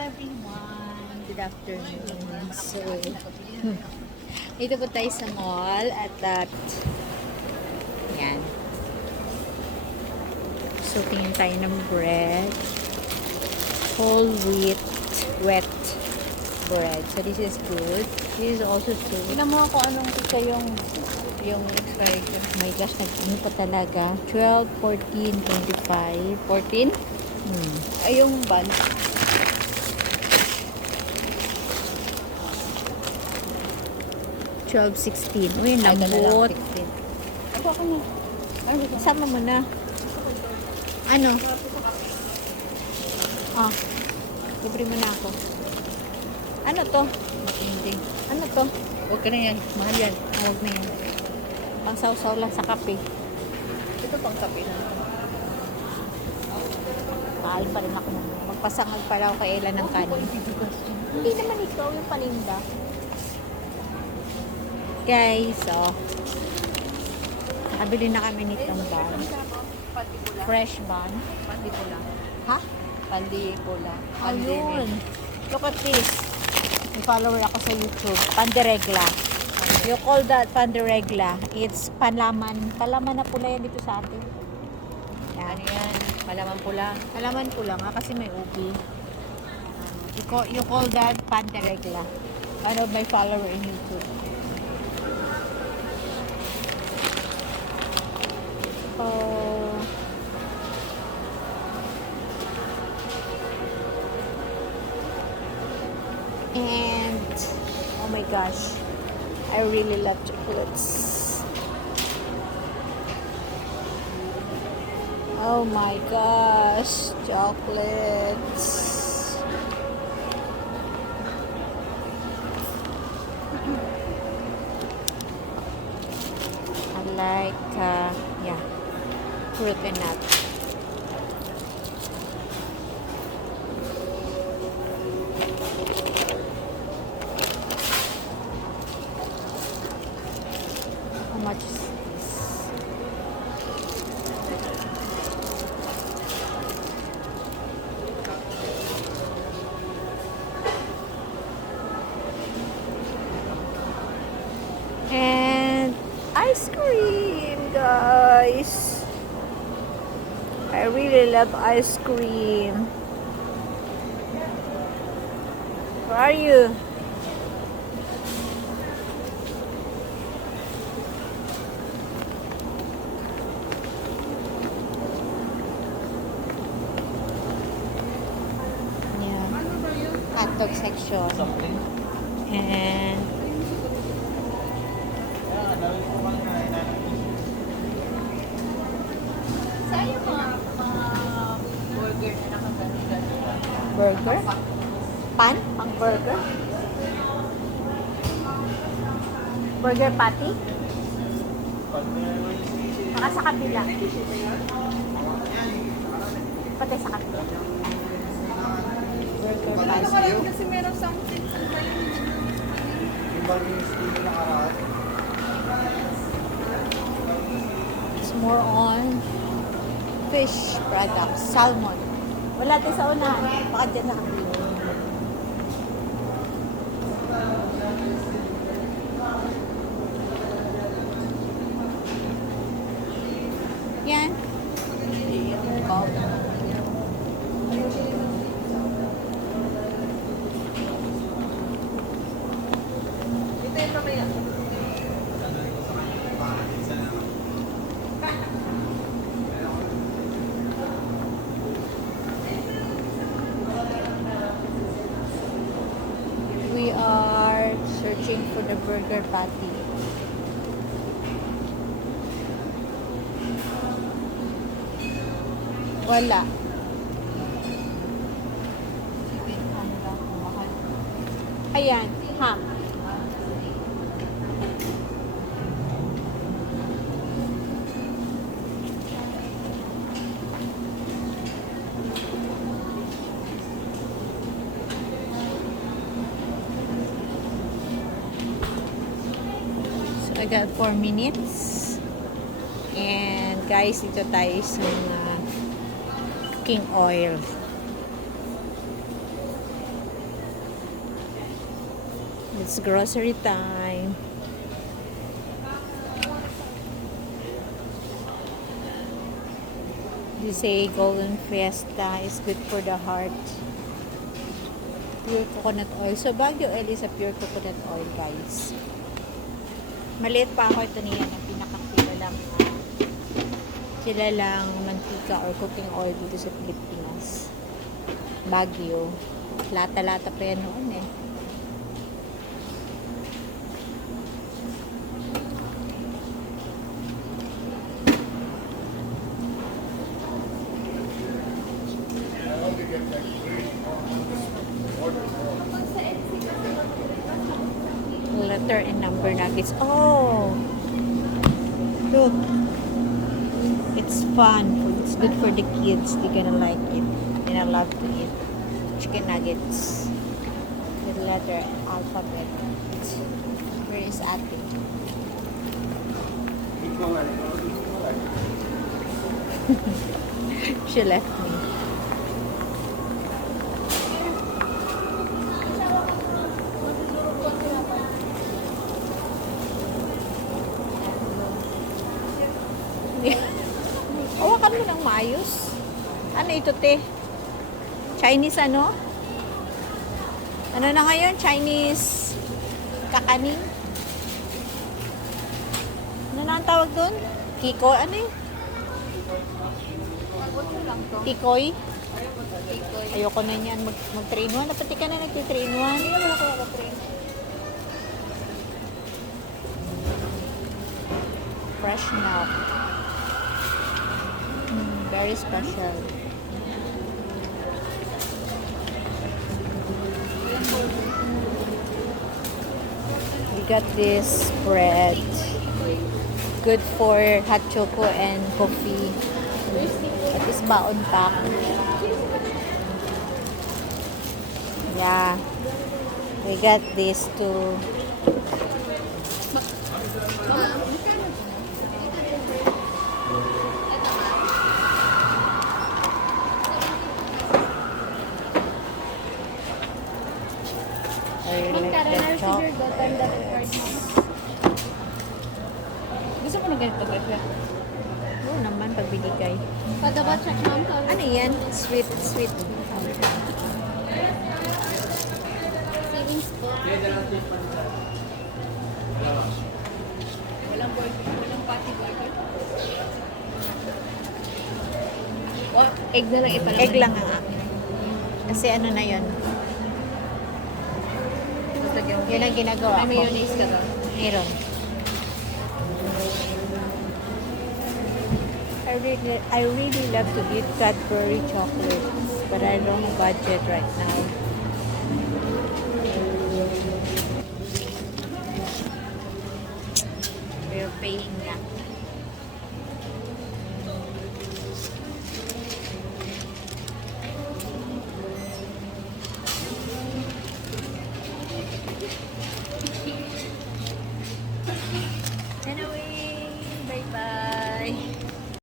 everyone! Good afternoon. So, dito po tayo sa mall at yan. So, tingin tayo ng bread. Whole wheat, wet bread. So, this is good. This is also good. Tingnan mo ako anong isa yung expiration. Oh my gosh, nag-ano pa talaga. 12, 14, 25. 14? Ay, yung bun. 12, 16. Uy, Ay, ito na lang, lambot. 16. Ako ka na. Ano ba? Sama mo na. Ano? Ah. Libre mo na ako. Ano to? Hindi. Ano to? Huwag ka na yan. Mahal yan. Huwag na yan. Pang sausaw lang sa kape. Ito pang kape na ito. Mahal pa rin ako. Magpasangag pala ako kay Ella ng kanin. Hindi naman ikaw yung paninda. Guys, so nakabili na kami nitong bun. Fresh bun. Pandi pula. Ha? Pandi pula. Ayun. Look at this. May follower ako sa YouTube. Panderegla. You call that panderegla. It's panlaman. Palaman na pula yan dito sa atin. Yan. Ano yan? Malaman pula. Alaman ko lang kasi may ubi. You call that panderegla. One of my follower in YouTube. Oh. And oh my gosh, I really love chocolates. Oh my gosh, chocolates. I like yeah, fruit and nuts. How much is this? And ice cream, guys. I really love ice cream. Where are you? Yeah. Hot dog section. And Saan yung mga burger na nakagano-gano? burger? Pan? Pang burger? Burger patty? Baka sa kabila. Patay sa kabila. Burger patty. Kasi meron something sa It's more on fish products. Salmon. Wala tayo sa unahan. Baka dyan sa kabila. Yan. Ito yung mamaya. We are searching for the burger patty. Wala. Ayan, ham. So, I got 4 minutes. And guys, ito tayo sa King Oil. It's grocery time. They say golden fiesta is good for the heart. Pure coconut oil. So Baguio oil is a pure coconut oil, guys. Maliit pa ako ito niya ng kilalang mantika or cooking oil dito sa Pilipinas. Baguio. Lata-lata pa yan noon eh. Letter and number nuggets. Oh! Look. It's fun. It's good for the kids. They're gonna like it. And I love to eat chicken nuggets with letter and alphabet. Where is Ate? She left me. Hawakan mo ng maayos. Ano ito, te? Chinese ano? Ano na ngayon? Chinese kakanin? Ano na ang tawag doon? Kiko? Ano yun? Tikoy? Ayoko na niyan. Mag-train 1. Napati ka na nag-train 1. Hindi naman ako nag-train. Fresh milk. Very special. We got this bread. Good for hot choco and coffee. At is baon pack. Yeah. We got this too. Gusto mo na ganito, Greg? Oo naman, pagbibigay. Padabat check ma'am. Ano yan? Sweet, sweet. Savings po. Walang burger, walang patty burger. Egg na lang ito. Egg lang ang akin. Kasi ano na yun. Yun ang ginagawa May ko. mayonnaise ka doon. Meron. I really love to eat Cadbury chocolates, but I don't have budget right now. We're paying na.